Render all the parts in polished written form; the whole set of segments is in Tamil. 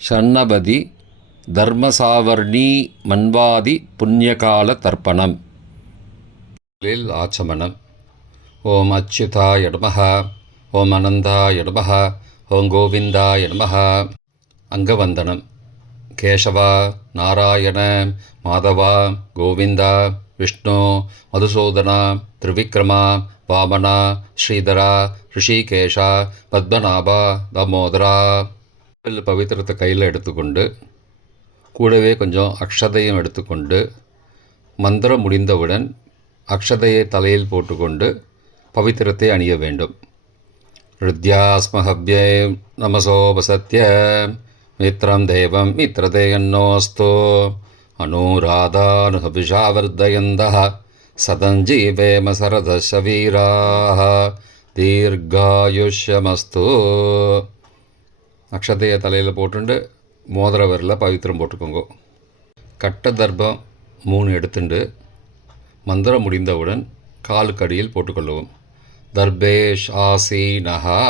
ஷண்ணபதி தர்மசாவர்ணீ மன்வாதி புண்ணியகால தர்ப்பணம். ஆச்சமனம். ஓம் அச்சுதாய நமஹ, ஓம் அனந்தாய நமஹ, ஓம் கோவிந்தாய நமஹ. அங்கவந்தனம். கேசவா, நாராயண, மாதவா, கோவிந்தா, விஷ்ணு, மதுசூதனா, திரிவிக்ரமா, வாமனா, ஸ்ரீதரா, ரிஷிகேஷா, பத்மநாபா, தாமோதரா. பவித்திரத்தை கையில் எடுத்துக்கொண்டு கூடவே கொஞ்சம் அக்ஷதையும் எடுத்துக்கொண்டு மந்திரம் முடிந்தவுடன் அக்ஷதையை தலையில் போட்டுக்கொண்டு பவித்திரத்தை அணிய வேண்டும். ருத்யாஸ்மஹவ்யே நமசோபசத்ய மித்ரம் தேவம் மித்ரதேயன்னோஸ்தோ அனுராதானுஹவிஷாவர்தயந்தः சதஞ்சீவேம சரதஸ்ய வீராः தீர்காயுஷ்யமஸ்து. அக்ஷதையை தலையில் போட்டுண்டு மோதிர விரலில் பவித்திரம் போட்டுக்கோங்க. கட்ட தர்ப்பம் 3 எடுத்துண்டு மந்திரம் முடிந்தவுடன் காலுக்கடியில் போட்டுக்கொள்ளவும். தர்பேஷ் ஆசீனஹா.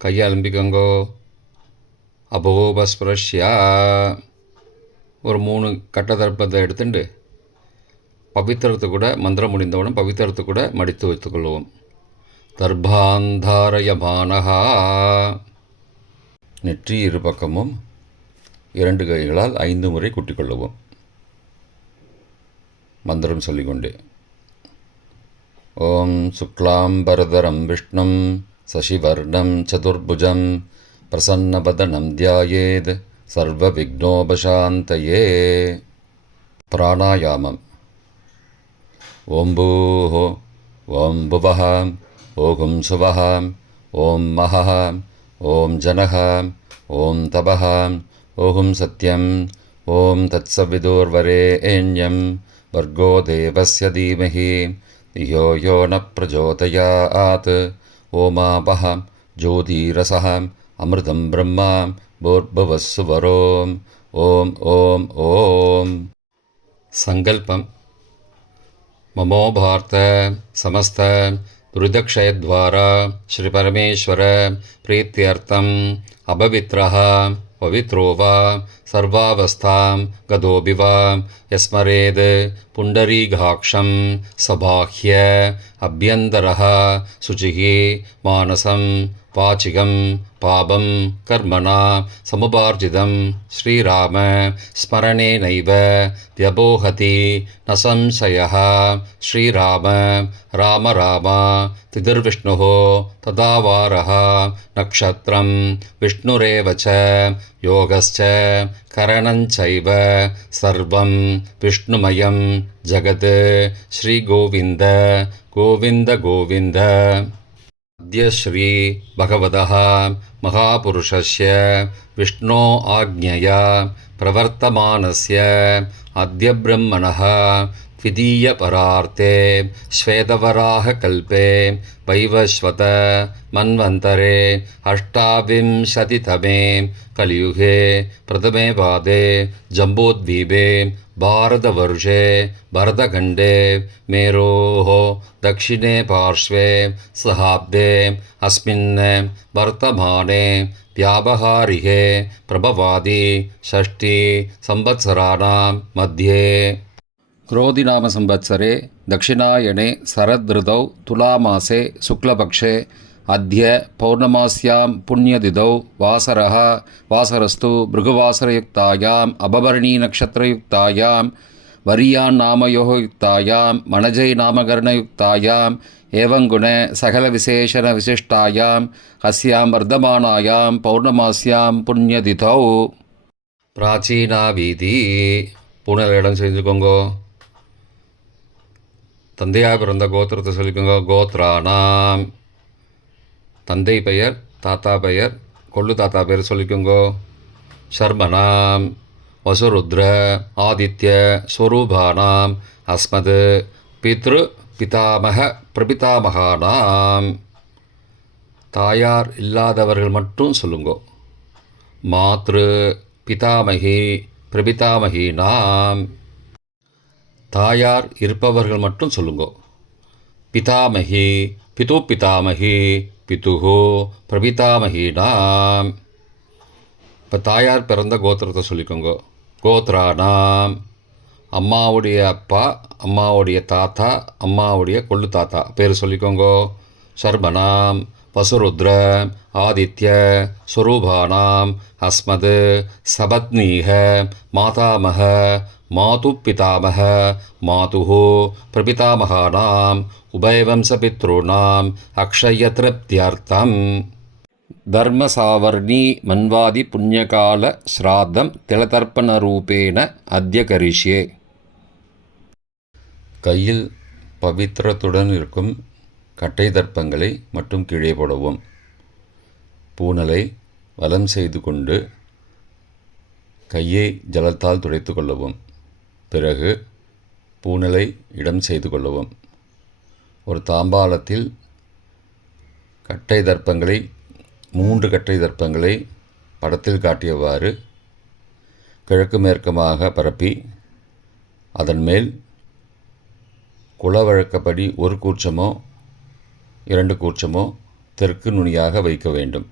கையை அலம்பிக்கோங்கோ. அபோபஸ்பிரஷ்யா. ஒரு 3 கட்ட தர்ப்பத்தை எடுத்துட்டு பவித்திரத்தை கூட மந்திரம் முடிந்தவுடன் பவித்திரத்தை கூட மடித்து வைத்துக்கொள்வோம். தர்பாந்தாரயமானஹா. நெற்றி இரு பக்கமும் 2 கைகளால் 5 முறை குட்டிக்கொள்ளவும். மந்திரம் சொல்லிக்கொண்டே. ஓம் சுக்லாம்பரதரம் விஷ்ணும் சசிவர்ணம் சதுர்புஜம் பிரசன்னபதனம் தியாயேத் சர்வ விக்னோபசாந்தயே. பிராணாயாமம். ஓம் பூஹ, ஓம் புவஹ, ஓம் சுவஹ, ஓம் மஹஹ, ஓம் ஜனஹ, ஓம் தபஹ, ஓம் சத்யம், ஓம் தத்சவிதுர்வரேண்யம் வர்கோ தேவஸ்ய தீமஹி धियो यो न प्रचोदयात्. ओमापः ज्योतिरसः अमृतं ब्रह्म भूर्भुवस्सुवरोम्. ओम ओम ओम. संकल्पम. ममो भारत समस्त दुरितक्षयद्वारा श्री परमेश्वर प्रीत्यर्थम अपवित्रः पवित्रो वा सर्वावस्थां गतोऽपि वा यस्मरेद् पुण्डरीकाक्षं सबाह्य अभ्यन्तरः शुचिः मानसं वाचिकं पापं कर्मणा समुपार्जितं श्रीराम स्मरणेनैव व्यपोहति न संशयः. श्रीराम राम राम तिथिर्विष्णुः तदावारः नक्षत्रं विष्णुरेव च योगश्च करणञ्चैव सर्वं विष्णुमयं जगत्. श्रीगोविन्द गोविन्द गोविन्द. अद्य श्री भगवतः महापुरुषस्य विष्णो आज्ञया प्रवर्तमानस्य अद्य ब्रह्मणः द्वितीयपरार्थे श्वेतवराहकल्पे वैवस्वत मन्वन्तरे 28तमे कलियुगे प्रथमे पादे जम्बूद्वीपे भारतवर्षे भरतखण्डे मेरोः दक्षिणे पार्श्वे सहाब्दे अस्मिन् वर्तमाने व्यावहारिके प्रभवादि 6 संवत्सराणां मध्ये क्रोधिनाम संवत्सरे दक्षिणायने शरदृतौ तुलामासे शुक्लपक्षे अद्य पौर्णमास्यां पुण्यतिथौ वासरस्तु भृगुवासरयुक्तायाम् अभभरणीनक्षत्रयुक्तायां वर्यान्नामयोः युक्तायां मणजैनामकरणयुक्तायाम् एवं गुण सकलविशेषणविशिष्टायाम् अस्यां वर्धमानायां पौर्णमास्यां पुण्यतिथौ. प्राचीना வீதி. பூனல் இடம் செஞ்சுக்கோங்கோ. தந்தையாக பிறந்த கோத்திரத்தை சொல்லிக்கோங்க. கோத்ரானாம். தந்தை பெயர், தாத்தா பெயர், கொள்ளு தாத்தா பெயர் சொல்லிக்கோங்க. சர்மனாம் வசுருத்ர ஆதித்ய ஸ்வரூபானாம் அஸ்மத் பித்ரு பிதாமக பிரபிதாமகானாம். தாயார் இல்லாதவர்கள் மட்டும் சொல்லுங்கோ. மாத்ரு பிதாமகி பிரபிதாமகீனாம். தாயார் இருப்பவர்கள் மட்டும் சொல்லுங்கோ. பிதாமகி பிது பிதாமகி பிதுஹு பிரபிதாமகீனாம். இப்போ தாயார் பிறந்த கோத்திரத்தை சொல்லிக்கோங்க. கோத்ரானாம், அம்மாவுடைய அப்பா, அம்மாவுடைய தாத்தா, அம்மாவுடைய கொள்ளு தாத்தா பேர் சொல்லிக்கோங்க. சர்மனாம், வசுருத்ர, ஆதித்ய, ஸ்வரூபானாம், அஸ்மத், சபத்னீக, மாதாமக, மாது பிதாமக, மாதுஹோ பிரபிதாமகானாம், உபயவம்சபித்ருணாம் அக்ஷயத்ருப்தியர்த்தம். தர்மசாவர்ணி மன்வாதி புண்ணியகால ஸ்ராத்தம் திலதர்ப்பணரூபேண அத்ய கரிஷ்யே. கையில் பவித்திரத்துடன் இருக்கும் கட்டை தர்ப்பங்களை மட்டும் கீழே போடவும். பூனலை வலம் செய்து கொண்டு கையை ஜலத்தால் துடைத்து கொள்ளவும். பிறகு பூனலை இடம் செய்து கொள்ளவும். ஒரு தாம்பாளத்தில் கட்டை தர்ப்பங்களை 3 கட்டை தர்ப்பங்களை படத்தில் காட்டியவாறு கிழக்கு மேற்கமாக பரப்பி அதன் மேல் குலவழக்கப்படி 1 கூர்ச்சமோ 2 கூர்ச்சமோ தெற்கு நுனியாக வைக்க வேண்டும்.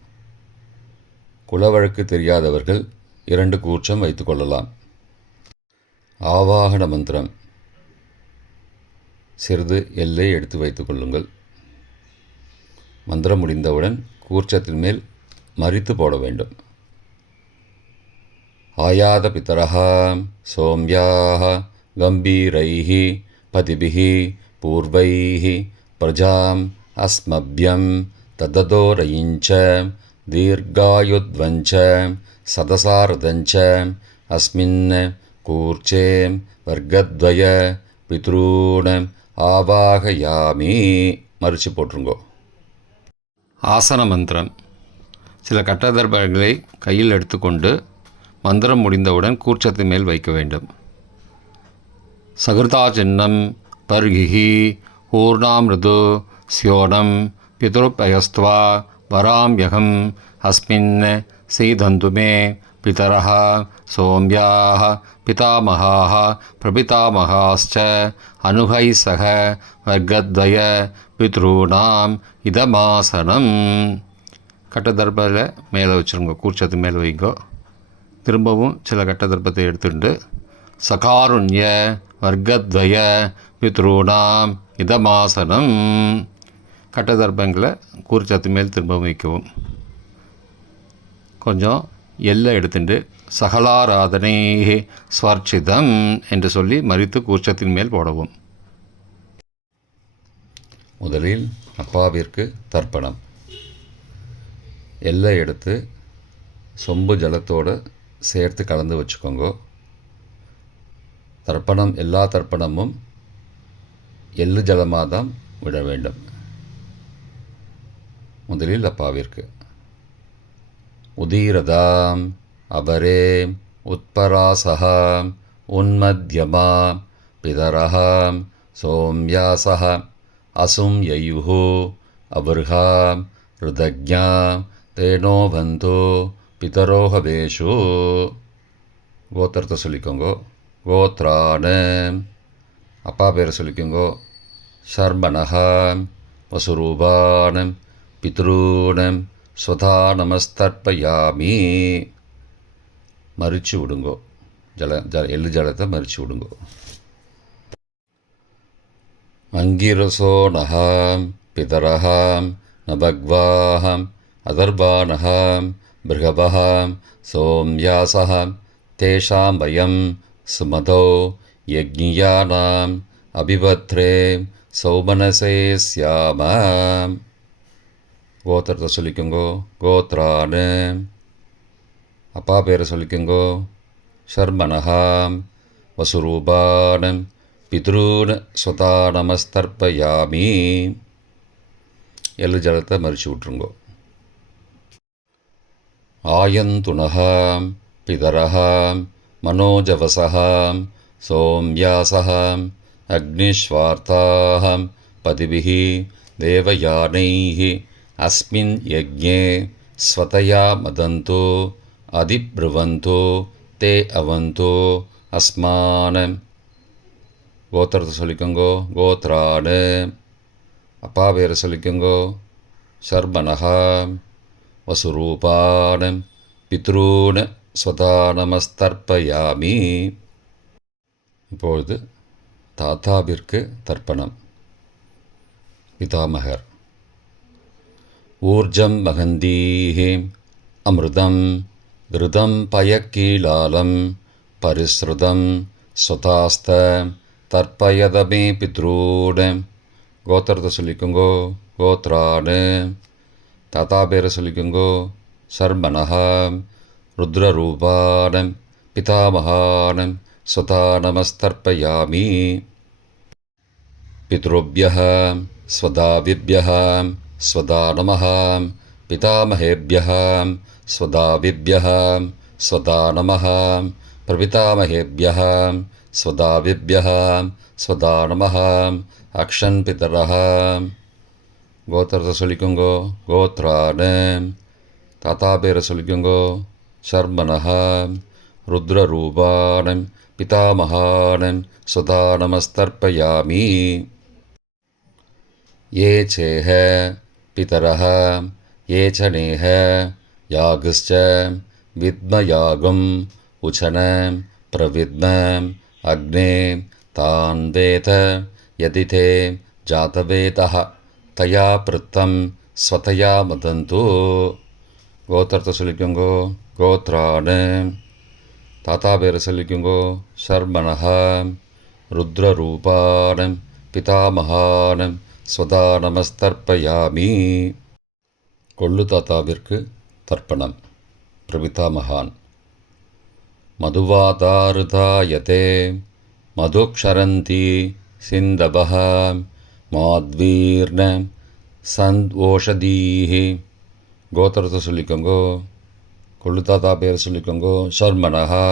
குலவழக்கு தெரியாதவர்கள் 2 கூர்ச்சம் வைத்து கொள்ளலாம். ஆவாகன மந்திரம். சிறிது எல்லை எடுத்து வைத்துக் கொள்ளுங்கள். மந்திரம் முடிந்தவுடன் கூர்ச்சத்தின் மேல் மரித்து போட வேண்டும். ஆயாத பிதரஹ சோம்யாஹ கம்பீரைஹி பதிபிஹி பூர்வைஹி பிரஜாம் அஸ்மப்யம் தததோரயிஞ்ச தீர்காயுத்வஞ்ச சதசாரதஞ்ச அஸ்மின் கூர்ச்சே வர்க்கத்வய பித்ரூண ஆவாகயாமி. மறித்து போட்டுருங்கோ. ஆசன மந்திரம். சில கட்டதர்பங்களை கையில் எடுத்துக்கொண்டு மந்திரம் முடிந்தவுடன் கூர்ச்சத்தின் மேல் வைக்க வேண்டும். சகிருதா சின்னம் பர்கிஹி ஊர்ணாமிருது ஸ்யோனம் பிதுருப்பயஸ்துவா வராம்யகம் அஸ்மின் சீதந்துமே பிதரஹ சோம்யாஹ பிதாமகாஹ பிரபிதாமகாஸ்ச அனுகை சக வர்க்கத்வய பித்ருணாம் இதமாசனம். கட்டதர்பத்தில் மேலே வச்சுருங்க. கூர்ச்சத்து மேலே வைங்கோ. திரும்பவும் சில கட்டதர்பத்தை எடுத்துட்டு சகாருண்ய வர்க்கத்வய பித்ருணாம் இதமாசனம். கட்டதர்பங்களை கூர்ச்சத்து மேல் திரும்பவும் வைக்கவும். கொஞ்சம் எல்லை எடுத்துட்டு சகலாராதனை ஸ்வர்ச்சிதம் என்று சொல்லி மறித்து கூர்ச்சத்தின் மேல் போடவும். முதலில் அப்பாவிற்கு தர்ப்பணம். எல்லை எடுத்து சொம்பு ஜலத்தோடு சேர்த்து கலந்து வச்சுக்கோங்க. தர்ப்பணம் எல்லா தர்ப்பணமும் எள்ளு ஜலமாக தான் விட வேண்டும். முதலில் அப்பாவிற்கு உதீரதாம் அபரே உத்பராசஹாம் உன்மத்யமாம் பிதரஹாம் சோம்யாசஹ அசும் யயுஹு அபர்ஹாம் ருதக்ஞாம் தேனோ பந்தோ பிதரோஹவேஷு. கோத்திரத்தை சொல்லிக்கோங்கோ. கோத்ரான. அப்பா பேரை சொல்லிக்கோங்கோ. சர்மணஹாம் வசுரூபானம் பித்ரூணம் ஸ்வதா நமஸ்தர்ப்பயாமி. மறிச்சு விடுங்கோ. எள்ளு ஜலத்தை மறிச்சு விடுங்கோ. அங்கிரசோனஹாம் பிதரஹாம் நபக்வாஹாம் அதர்பானஹாம் பிருகபஹாம் சோம்யாசஹாம் தேஷாம் வயம் சுமதோ யக்ஞியானாம் அபிபத்ரே சௌமனசே ஸ்யாமாம். கோத்திரத்தை சொல்லிக்கோங்கோ. கோத்ரானு. அப்பா பேரை சொல்லிக்கோங்கோ. சர்மனஹாம் வசுரூபானம் பித்ரூன் ஸ்வதா நமஸ்தர்ப்பயாமி. எள்ளு ஜலத்தை மறிச்சு விட்ருங்கோ. ஆயந்துனஹாம் பிதரஹாம் மனோஜவசஹாம் சோம்யாசஹாம் அக்னிஸ்வார்த்தாஹாம் பதிபிஹி தேவயானைஹி அஸ்மின் யக்ஞே ஸ்வதயா மதந்தோ அதிப்ருவந்தோ தே அவந்தோ அஸ்மானம். கோத்திரத்தை சொல்லிக்கோங்கோ. கோத்ரானு. அப்பா பேரை சொல்லிக்கோங்கோ. சர்மனஹாம் வசுரூபானம் பித்ரூன் ஸ்வதா நமஸ்தர்ப்பயாமி. இப்பொழுது தாத்தாவிற்கு தர்ப்பணம். பிதாமகர். ஊர்ஜம் வகந்தீஹே அமிர்தம் விருதம் பயக்கீலாலம் பரிஸ்ருதம் ஸ்வதாஸ்த தர்ப்பயதமே பித்ரூன். கோத்திரத்தை சொல்லிக்கோங்கோ. கோத்ரானு. தாத்தா பேரை சொல்லிக்கோங்கோ. சர்மனஹா ருத்ரரூபானம் பிதாமகானம் ஸ்வதா நமஸ்தர்ப்பயாமி. பித்ருभ्यः ஸ்வதாவிभ्यः ஸ்வதா நமः. பிதாமகேभ्यः ஸ்வதாவிभ्यः ஸ்வதா நமः. பிரபிதாமகேभ्यः ஸ்வதாவிभ्यः ஸ்வதா நமः. அக்ஷன் பிதரः. கோத்திரத்தை சொல்லிக்கோங்கோ. கோத்ரானு. தாத்தா பேரை சொல்லிக்கோங்கோ. சர்மனஹா ருத்ரரூபானம் பிதாமகானம் ஸ்வதா நமஸ்தர்ப்பயாமி. ये चेह पितरः ये च नेह यागश्च विद्मयागम् उचन प्रविद्म अग्ने तान् वेद यदि ते जातवेदः तया पृत्तं स्वतया मदन्तु. கோத்திரத்தை சொல்லிக்கோங்கோ. கோத்ரானு. தாத்தா பேரை சொல்லிக்கோங்கோ. சர்மனஹா ருத்ரரூபானம் பிதாமகானம் ஸ்வதா நமஸ்தர்ப்பயாமி. கொள்ளு தாத்தாவிற்கு தர்ப்பணம். பிரபிதாமகான். மதுவாதாருதாயதே மதுக்ஷரந்தி சிந்தபஹ மாத்வீர்ண சந்த்வோஷதீஹி. கோத்திரத்தை சொல்லிக்கோங்கோ. கொள்ளு தாத்தா பேரை சொல்லிக்கோங்கோ. சர்மனஹா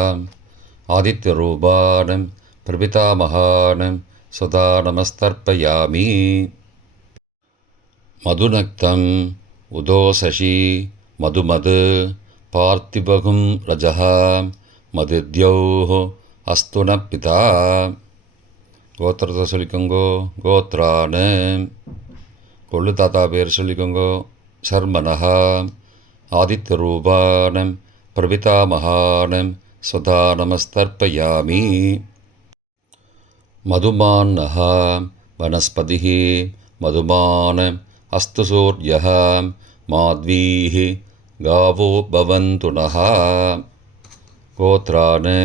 ஆதித்யரூபானம் பிரபிதாமகானம் ஸ்வதா நமஸ்தர்ப்பயாமி. மதுநக்தம் உதோசசி மதுமது பார்த்திபகும் ரஜः மதித்யௌः அஸ்துன பிதா. கோத்திரத்தை சொல்லிக்கோங்கோ. கோத்ரானு. கொள்ளு தாத்தா பேர் சொல்லிக்கோங்கோ. சர்மனஹா ஆதித்யரூபானம் பிரபிதாமகானம் ஸ்வதா நமஸ்தர்ப்பயாமி. மதுமான்னः வனஸ்பதிः மதுமான் அஸ்து சூர்யः மாத்வீः காவோ பவந்து நः. கோத்ரானு.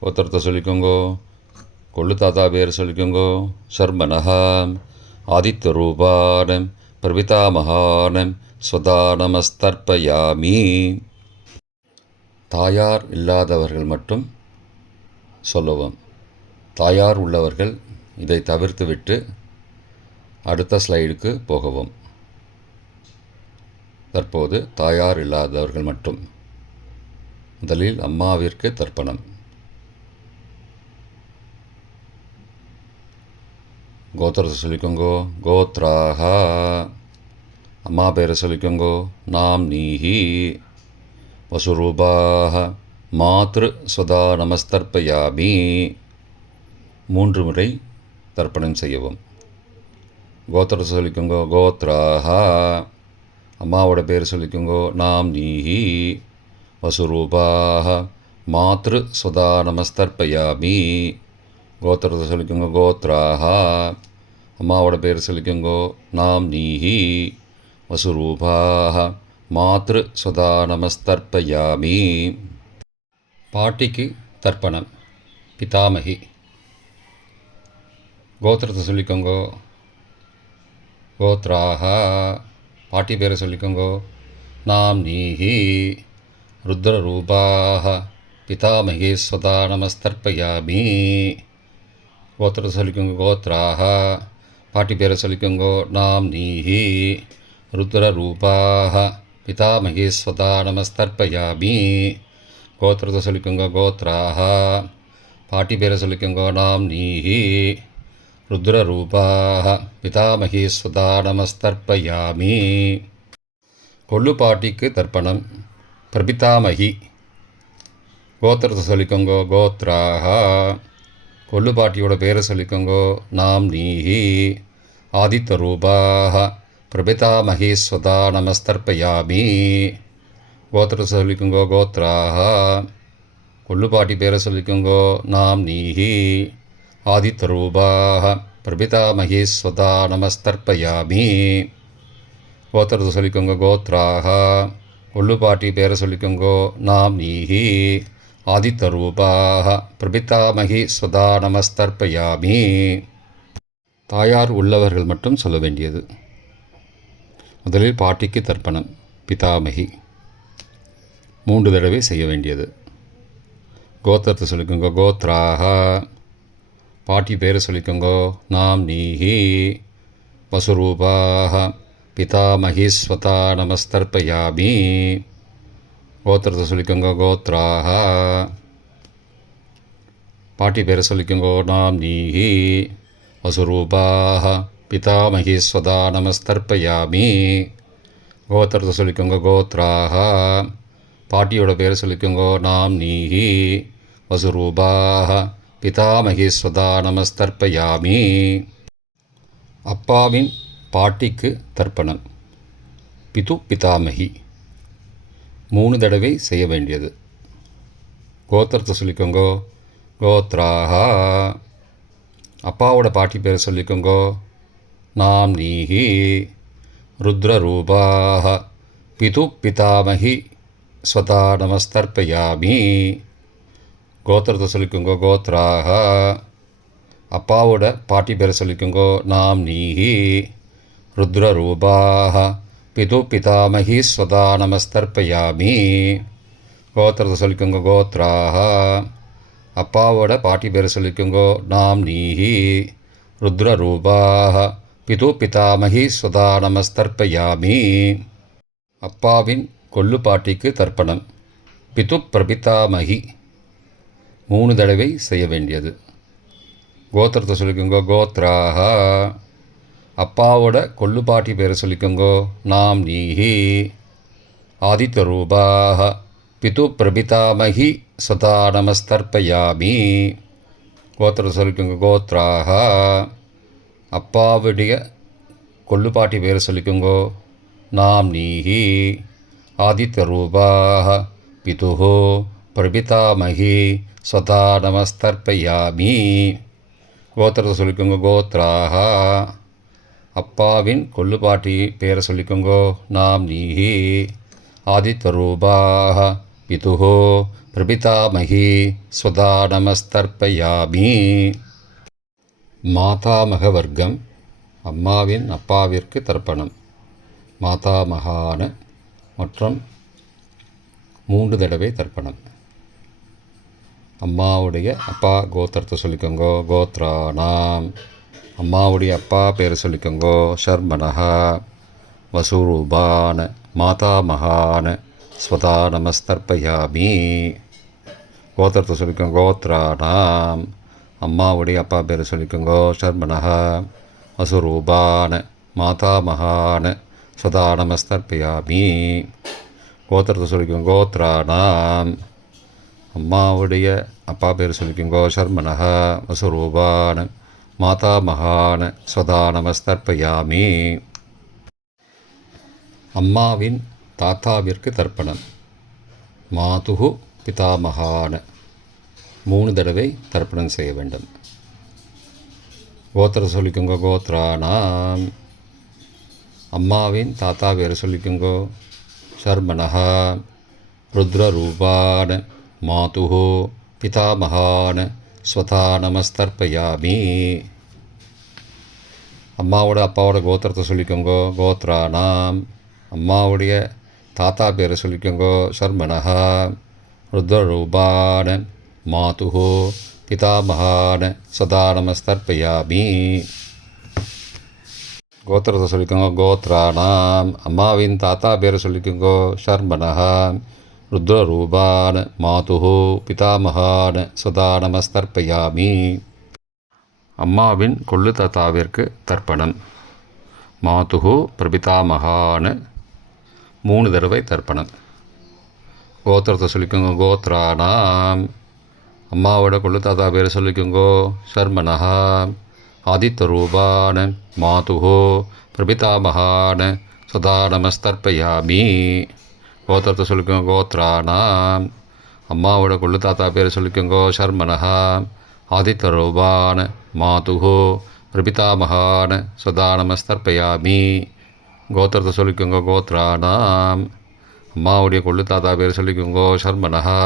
கோத்திரத்தை சொல்லிக்கோங்கோ. கொள்ளு தாத்தா பேர் சொல்லிக்கோங்கோ. சர்மனஹா ஆதித்யரூபானம் பிரபிதாமகானம் ஸ்வதா நமஸ்தர்ப்பயாமி. தாயார் இல்லாதவர்கள் மட்டும் சொல்லவும். தாயார் உள்ளவர்கள் இதை தவிர்த்துவிட்டு அடுத்த ஸ்லைடுக்கு போகவும். தற்போது தாயார் இல்லாதவர்கள் மட்டும். முதலில் அம்மாவிற்கு தர்ப்பணம். கோத்திரத்தை சொல்லிக்கோங்கோ. கோத்ராஹா. அம்மா பேரை சொல்லிக்கோங்கோ. நாம் நீஹி வசுரூபாஹ மாத்ரு ஸ்வதா நமஸ்தர்ப்பயாமி. 3 முறை தர்ப்பணம் செய்யவும். கோத்திரத்தை சொல்லிக்கோங்கோ. கோத்ராஹா. அம்மாவோட பேர் சொல்லிக்கோங்கோ. நாம் நீஹி வசுரூபாஹ மாத்ரு ஸ்வதா நமஸ்தர்ப்பயாமி. கோத்திரத்தை சொல்லிக்கோங்கோ. கோத்ராஹா. அம்மாவோட பேர் சொல்லிக்கோங்கோ. நாம் நீஹி வசுரூபாஹ மாத்ரு ஸ்வதா நமஸ்தர்ப்பயாமி. பாட்டிக்கு தர்ப்பணம். பிதாமகி. கோத்திரத்தை சொல்லிக்கோங்கோ. கோத்ராஹா. பாட்டி பேரை சொல்லிக்கோங்கோ. நாம் நீஹி ருத்ரரூபாஹ பிதாமகி ஸ்வதா நமஸ்தர்ப்பயாமி. கோத்திரத்தை சொல்லிக்கோங்க. கோத்ராஹா. பாட்டி பேரை சொல்லிக்கோங்கோ. நாம் நீஹி ருத்ரரூபாஹ பிதாமகி ஸ்வதா நமஸ்தர்ப்பயாமி. கோத்திரத்தை சொல்லிக்கோங்க. கோத்ராஹா. பாட்டி பேரை சொல்லிக்கோங்க. நாம் நீஹி ருத்ரரூபாஹ பிதாமகி ஸ்வதா நமஸ்தர்ப்பயாமி. கொள்ளு பாட்டிக்கு தர்ப்பணம். பிரபிதாமகி. கோத்திரத்தை சொல்லிக்கோங்கோ. கோத்ராஹா. கொள்ளு பாட்டியோட பேரை சொல்லிக்கோங்கோ. நாம் நீஹி ஆதித்யரூபாஹ பிரபிதாமகி ஸ்வதா நமஸ்தர்ப்பயாமி. கோத்திரத்தை சொல்லிக்கோங்கோ கோத்ராக. கொள்ளுப்பாட்டி பேரை சொல்லிக்கோங்கோ நாம் நீஹி. ஆதித்தரூபாக பிரபிதாமகி ஸ்வதா நமஸ்தர்ப்பயாமி. கோத்திரத்தை சொல்லிக்கோங்க கோத்ராக. கொள்ளுப்பாட்டி பேரை சொல்லிக்கோங்கோ நாம் நீஹி. ஆதித்தரூபாக பிரபிதாமகி ஸ்வதா நமஸ்தர்ப்பயாமி. தாயார் உள்ளவர்கள் மட்டும் சொல்ல வேண்டியது. முதலில் பாட்டிக்கு தர்ப்பணம் பிதாமகி 3 தடவை செய்ய வேண்டியது. கோத்திரத்தை சொல்லிக்கோங்க கோத்ராக. பாட்டி பேரை சொல்லிக்கோங்கோ நாம் நீஹி. வசுரூபாக பிதாமகி ஸ்வதா நமஸ்தர்ப்பயாமி. கோத்திரத்தை சொல்லிக்கோங்க கோத்ராக. பாட்டி பேரை சொல்லிக்கோங்கோ நாம் நீஹி. வசுரூபாக பிதாமகி ஸ்வதா நமஸ்தர்ப்பயாமி. கோத்திரத்தை சொல்லிக்கோங்க கோத்ராக. பாட்டியோட பேரை சொல்லிக்கோங்கோ நாம் நீஹி. வசுரூபாக பிதாமகி ஸ்வதா நமஸ்தர்ப்பயாமி. அப்பாவின் பாட்டிக்கு தர்ப்பணம் பிது பிதாமகி 3 தடவை செய்ய வேண்டியது. கோத்திரத்தை சொல்லிக்கோங்கோ கோத்ராக. அப்பாவோட பாட்டி பேரை சொல்லிக்கோங்கோ நாம் நீஹி. ருத்ரரூபாக பிது பிதாமகி ஸ்வதா நமஸ்தர்ப்பயாமி. கோத்திரத்தை சொல்லிக்கோங்கோ கோத்ராக. அப்பாவோட பாட்டி பேரை சொல்லிக்கோங்கோ நாம் நீஹி. ருத்ரரூபாக பிது பிதாமகி ஸ்வதா நமஸ்தர்ப்பயாமி. கோத்திரத்தை சொல்லிக்கோங்க கோத்ராக. அப்பாவோட பாட்டி பேரை சொல்லிக்கோங்கோ நாம் நீஹி. ருத்ரரூபாக பிது பிதாமகி ஸ்வதா நமஸ்தர்ப்பயாமி. அப்பாவின் கொள்ளு பாட்டிக்கு தர்ப்பணம் பிது பிரபிதாமகி 3 தடவை செய்ய வேண்டியது. கோத்திரத்தை சொல்லிக்கோங்கோ கோத்ராக. அப்பாவோட கொள்ளுப்பாட்டி பேரை சொல்லிக்கோங்கோ நாம் நீஹி. ஆதித்தரூபாக பிது பிரபிதாமகி ஸ்வதா நமஸ்தர்ப்பயாமி. கோத்திரத்தை சொல்லிக்கோங்க கோத்ராக. அப்பாவுடைய கொள்ளுப்பாட்டி பேரை சொல்லிக்கோங்கோ நாம் நீஹி. ஆதித்தரூபாக பிது பிரபிதாமகி ஸ்வதா நமஸ்தர்ப்பயாமி. கோத்திரத்தை சொல்லிக்கோங்க கோத்ராக. அப்பாவின் கொள்ளுப்பாட்டி பேரை சொல்லிக்கோங்கோ நாம் நீஹி. ஆதித்தரூபாக பிது பிரபிதாமகி ஸ்வதா நமஸ்தர்ப்பயாமி. மாதாமக வர்க்கம் அம்மாவின் அப்பாவிற்கு தர்ப்பணம் மாதாமகான மற்றும் 3 தடவை தர்ப்பணம். அம்மாவுடைய அப்பா கோத்திரத்தை சொல்லிக்கோங்கோ கோத்ரானாம். அம்மாவுடைய அப்பா பேரை சொல்லிக்கோங்கோ ஷர்மனஹா. வசுரூபான மாதாமகான ஸ்வதா நமஸ்தர்ப்பயாமி. கோத்திரத்தை சொல்லிக்கோங்க கோத்ரானாம். அம்மாவுடைய அப்பா பேரை சொல்லிக்கோங்கோ ஷர்மனஹா. வசுரூபான மாதாமகான ஸ்வதா நமஸ்தர்ப்பயாமி. கோத்திரத்தை சொல்லிக்கோங்க கோத்ரானாம். அம்மாவுடைய அப்பா பேர் சொல்லிக்கோங்கோ ஷர்மனஹா. வசுரூபான மாதாமகான ஸ்வதா நமஸ்தர்ப்பயாமி. அம்மாவின் தாத்தாவிற்கு தர்ப்பணம் மாதுகு பிதாமகான 3 தடவை தர்ப்பணம் செய்ய வேண்டும். கோத்திரத்தை சொல்லிக்கோங்க கோத்ரானாம். அம்மாவின் தாத்தா பேரை சொல்லிக்கோங்கோ ஷர்மனஹா. ருத்ரரூபான மாதுகு பிதாமகான ஸ்வதா நமஸ்தர்ப்பயாமி. அம்மாவோட அப்பாவோட கோத்திரத்தை சொல்லிக்கோங்கோ கோத்ரானாம். அம்மாவுடைய தாத்தா பேரை சொல்லிக்கோங்கோ ஷர்மனஹா. ருத்ரரூபான மாதுகு பிதாமகான ஸ்வதா நமஸ்தர்ப்பயாமி. கோத்திரத்தை சொல்லிக்கோங்க கோத்ரானாம். அம்மாவின் தாத்தா பேரை சொல்லிக்கோங்கோ ஷர்மனஹா. ருத்ரரூபான மாதுகு பிதாமகான ஸ்வதா நமஸ்தர்ப்பயாமி. அம்மாவின் கொள்ளு தாத்தாவிற்கு தர்ப்பணம் மாதுகு பிரபிதாமகான 3 தடவை தர்ப்பணம். கோத்திரத்தை சொல்லிக்கோங்க கோத்ரானாம். அம்மாவோட கொள்ளு தாத்தா பேரை சொல்லிக்கோங்கோ ஷர்மனஹா. ஆதித்தரூபான மாதுகு பிரபிதாமகான ஸ்வதா நமஸ்தர்ப்பயாமி. கோத்திரத்தை சொல்லிக்கோங்க கோத்ராணாம். அம்மாவோட கொள்ளு தாத்தா பேர் சொல்லிக்கோங்கோ சர்மனஹா. ஆதித்தரூபான மாதுஹோ பிரபிதாமகான சதா நமஸ்தர்ப்பயாமி. கோத்திரத்தை சொல்லிக்கோங்க கோத்ராணாம். அம்மாவுடைய கொள்ளு தாத்தா பேர் சொல்லிக்கோங்கோ சர்மனஹா.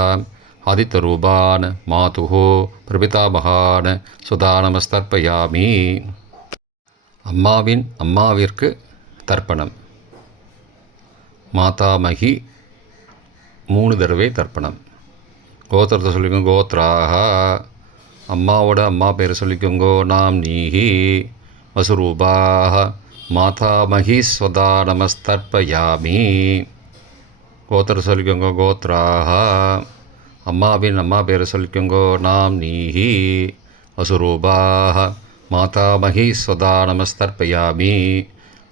ஆதித்தரூபான மாதுஹோ பிரபிதாமகான சுதா நமஸ்தர்ப்பயாமி. அம்மாவிற்கு தர்ப்பணம். மாதாமகி 3 தடவை தர்ப்பணம். கோத்திரத்தை சொல்லிக்கோங்க கோத்ராக. அம்மாவோட அம்மா பேரை சொல்லிக்கோங்கோ நாம் நீஹி வசுரூபாக. மாதாமகி ஸ்வதா நமஸ்தர்ப்பயாமி. கோத்திரத்தை சொல்லிக்கோங்க கோத்ராக. அம்மாவின் அம்மா பேரை சொல்லிக்கோங்கோ நாம் நீஹி வசுரூபாக. மாதாமகி ஸ்வதா நமஸ்தர்ப்பயாமி.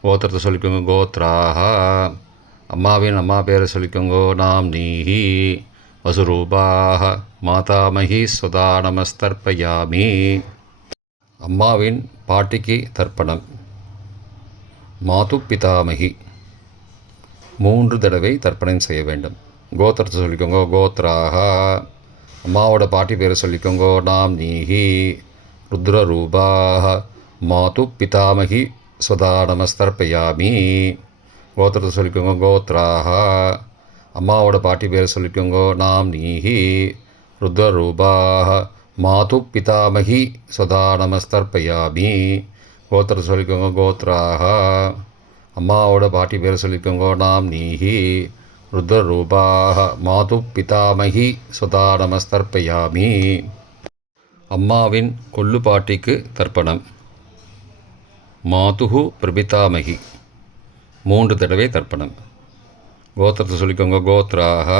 கோத்திரத்தை சொல்லிக்கோங்க கோத்ராக. அம்மாவின் அம்மா பேரை சொல்லிக்கோங்கோ நாம் நீஹி வசுரூபாக. மாதாமகி ஸ்வதா நமஸ்தர்ப்பயாமி. அம்மாவின் பாட்டிக்கு தர்ப்பணம். மாது பிதாமகி 3 தடவை தர்ப்பணம் செய்ய வேண்டும். கோத்திரத்தை சொல்லிக்கோங்கோ கோத்ராக. அம்மாவோட பாட்டி பேரை சொல்லிக்கோங்கோ நாம் நீஹி ருத்ரரூபாக. மாது பிதாமகி ஸ்வதா நமஸ்தர்ப்பயாமி. கோத்திரத்தை சொல்லிக்கோங்க கோத்ராக. அம்மாவோட பாட்டி பேரை சொல்லிக்கோங்கோ நாம் நீஹி ருத்ரரூபாக. மாது பிதாமகி ஸ்வதா நமஸ்தர்ப்பயாமி. கோத்திரத்தை சொல்லிக்கோங்க கோத்ராக. அம்மாவோட பாட்டி பேரை சொல்லிக்கோங்கோ நாம் நீஹி ருத்ரரூபாக. மாது பிதாமகி ஸ்வதா நமஸ்தர்ப்பயாமி. அம்மாவின் கொள்ளு பாட்டிக்கு தர்ப்பணம். மாதுஹு பிரபிதாமகி 3 தடவை தர்ப்பணம். கோத்திரத்தை சொல்லிக்கோங்க கோத்ராக.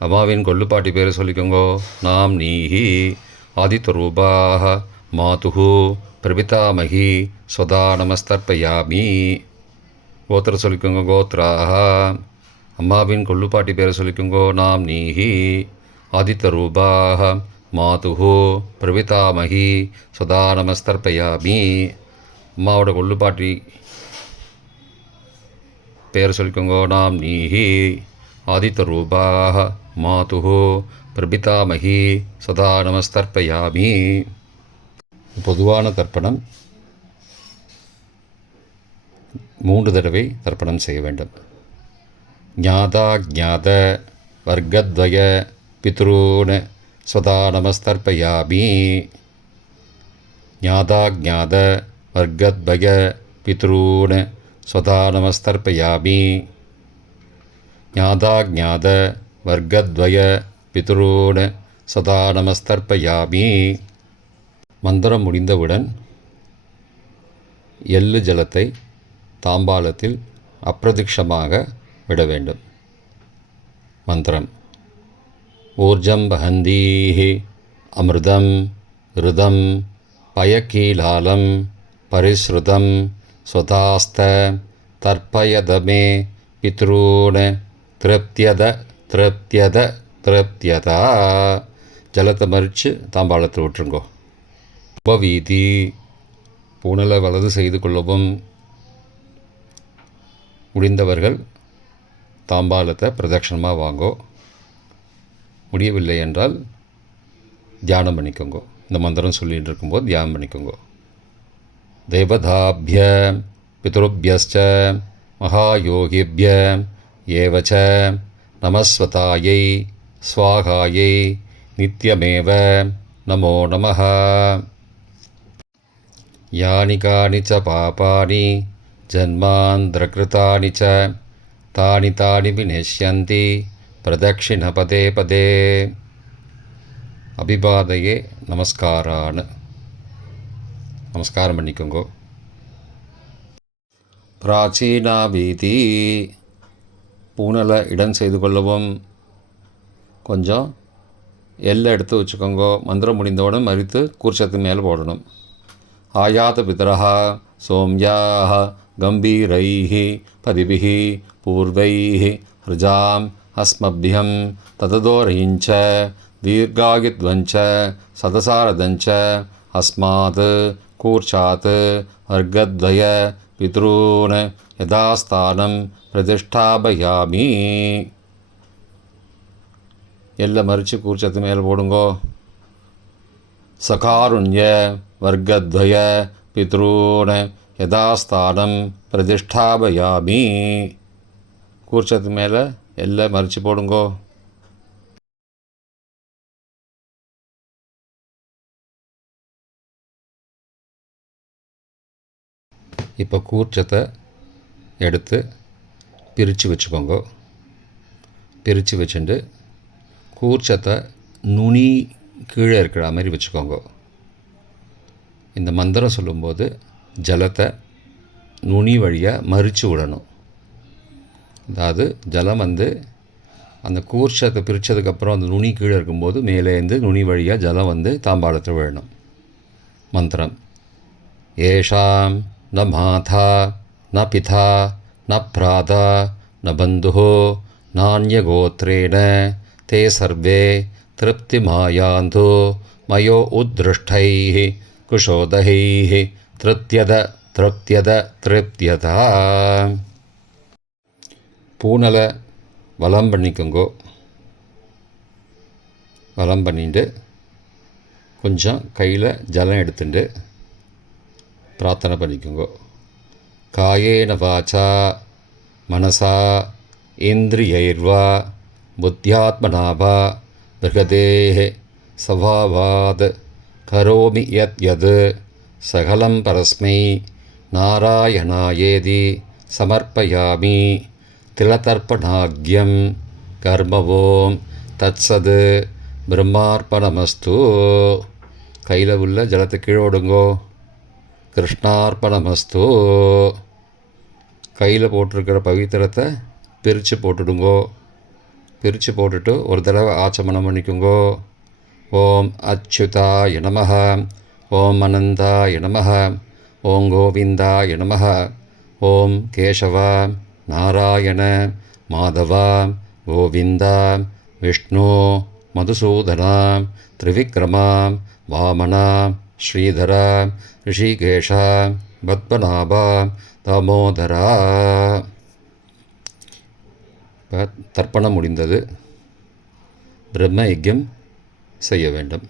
அம்மாவின் கொள்ளுப்பாட்டி பேரை சொல்லிக்கோங்கோ நாம் நீஹி ஆதித்தரூபாக. மாதுஹு பிரபிதாமகி ஸ்வதா நமஸ்தர்ப்பயாமி. கோத்திரத்தை சொல்லிக்கோங்க கோத்ராக. அம்மாவின் கொள்ளுப்பாட்டி பேரை சொல்லிக்கோங்கோ நாம் நீஹி ஆதித்தரூபாக. மாதுஹு பிரபிதாமகி ஸ்வதா நமஸ்தர்ப்பயாமி. அம்மாவோட கொள்ளுப்பாட்டி பேர் சொல்லிக்கோங்கோ நாம் நீஹி ஆதித்தரூபாக. மாதுஹு பிரபிதாமகி சதா நமஸ்தர்ப்பயாமி. பொதுவான தர்ப்பணம் 3 தடவை தர்ப்பணம் செய்ய வேண்டும். ஞாதா ஜாத வர்க்கத்வய பித்ரூன் சதா நமஸ்தர்ப்பயாமி. ஞாதா ஜாத வர்க்கத்வய பித்ரூன் ஸ்வதா நமஸ்தர்ப்பயாமி. ஞாதாஜாத வர்க்கத்வய பித்ரூன் சதா நமஸ்தர்ப்பயாமி. மந்திரம் முடிந்தவுடன் எள்ளு ஜலத்தை தாம்பாலத்தில் அப்பிரதிக்ஷமாக விட வேண்டும். மந்திரம். ஊர்ஜம் வஹந்தீஹி அமிர்தம் ருதம் பயக்கீலாலம் பரிஸ்ருதம் ஸ்வதாஸ்த தர்ப்பயதமே பித்ரூன் திருப்தியத திருப்தியத திருப்தியதா. ஜலத்தை மறித்து தாம்பாளத்தில் விட்டுருங்கோ. உபவீதி பூனலை வலது செய்து கொள்ளவும். முடிந்தவர்கள் தாம்பாளத்தை பிரதட்சணமாக வாங்கோ. முடியவில்லை என்றால் தியானம் பண்ணிக்கோங்கோ. இந்த மந்திரம் சொல்லிகிட்டு இருக்கும்போது தியானம் பண்ணிக்கோங்கோ. தேவதாபிய பித்ருபியஸ்ச மகாயோகிபிய ஏவச்ச நமஸ்வதாயை ஸ்வாகாயை நித்யமேவ நமோ நமः. யானி கானி ச பாபானி ஜன்மாந்திரகிருதானி ச தானி தானி விநஷ்யந்தி பிரதக்ஷிண பதே பதே. அபிபாதையே நமஸ்காரான். நமஸ்காரம் பண்ணிக்கோங்கோ. பிராச்சீனா வீதி பூனலை இடம் செய்து கொள்ளவும். கொஞ்சம் எல்லை எடுத்து வச்சுக்கோங்கோ. மந்திரம் முடிந்தவுடன் மறித்து கூர்ச்சத்து மேலே போடணும். ஆயாத பிதரஹா சோம்யாஹ கம்பீரைஹி பதிபிஹி பூர்வைஹி ருஜாம் அஸ்மபியம் தததோரயிஞ்ச தீர்காயுத்வஞ்ச சதசாரதஞ்ச அஸ்மாத் கூர்ச்சாத் வர்க்கத்வய பித்ரூன் யதாஸ்தானம் பிரதிஷ்டாபயாமி. எல்லாம் மறித்து கூர்ச்சத்து மேலே போடுங்கோ. சகாருண்ய வர்க்கத்வய பித்ரூன் யதாஸ்தானம் பிரதிஷ்டாபயாமி. கூர்ச்சத்து மேலே எல்லாம் மறித்து போடுங்கோ. இப்போ கூர்ச்சத்தை எடுத்து பிரித்து வச்சுக்கோங்க. பிரித்து வச்சுட்டு கூர்ச்சத்தை நுனி கீழே இருக்கிற மாதிரி வச்சுக்கோங்க. இந்த மந்திரம் சொல்லும்போது ஜலத்தை நுனி வழியாக மறித்து விடணும். அதாவது ஜலம் அந்த கூர்ச்சத்தை பிரித்ததுக்கப்புறம் அந்த நுனி கீழே இருக்கும்போது மேலேருந்து நுனி வழியாக ஜலம் தாம்பாளத்தில் விழணும். மந்திரம்: ஏஷாம் ந மாதா ந பிதா ந பிராதா ந பந்துஹோ நான்யகோத்ரேண தே சர்வே திருப்திமாயாந்து மயோ உத்ருஷ்டைः குஷோதகைः திருப்தியத திருப்தியத திருப்தியதா. பூனலை வலம் பண்ணிக்கோங்கோ. வலம் பண்ணிட்டு கொஞ்சம் கையில் ஜலம் எடுத்துட்டு பிரார்த்தனை பண்ணிக்கோங்க. காயேன வாச்சா மனசா இந்திரியைர்வா புத்தியாத்மனாவா பிருகதேஹ சவாவாத் கரோமி யத் யத் சகலம் பரஸ்மை நாராயணாயேதி சமர்ப்பயாமி. திலதர்ப்பணாக்யம் கர்மவோம் தத்சத் பிரம்மார்ப்பணமஸ்து. கையில் உள்ள ஜலத்தை கீழோடுங்கோ. கிருஷ்ணார்ப்பணமஸ்து. கையில் போட்டிருக்கிற பவித்திரத்தை பிரித்து போட்டுடுங்கோ. பிரித்து போட்டுட்டு ஒரு தடவை ஆச்சமனம் பண்ணிக்கோங்கோ. ஓம் அச்சுதாய நமஹ, ஓம் அனந்தாய நமஹ, ஓம் கோவிந்தாய நமஹ, ஓம் கேசவ நாராயண மாதவ கோவிந்த விஷ்ணு மதுசூதன திரிவிக்ரம வாமன ஸ்ரீதர ரிஷிகேஷ பத்மநாப தாமோதரா. தர்ப்பணம் முடிந்தது. பிரம்ம யஜ்யம் செய்ய வேண்டும்.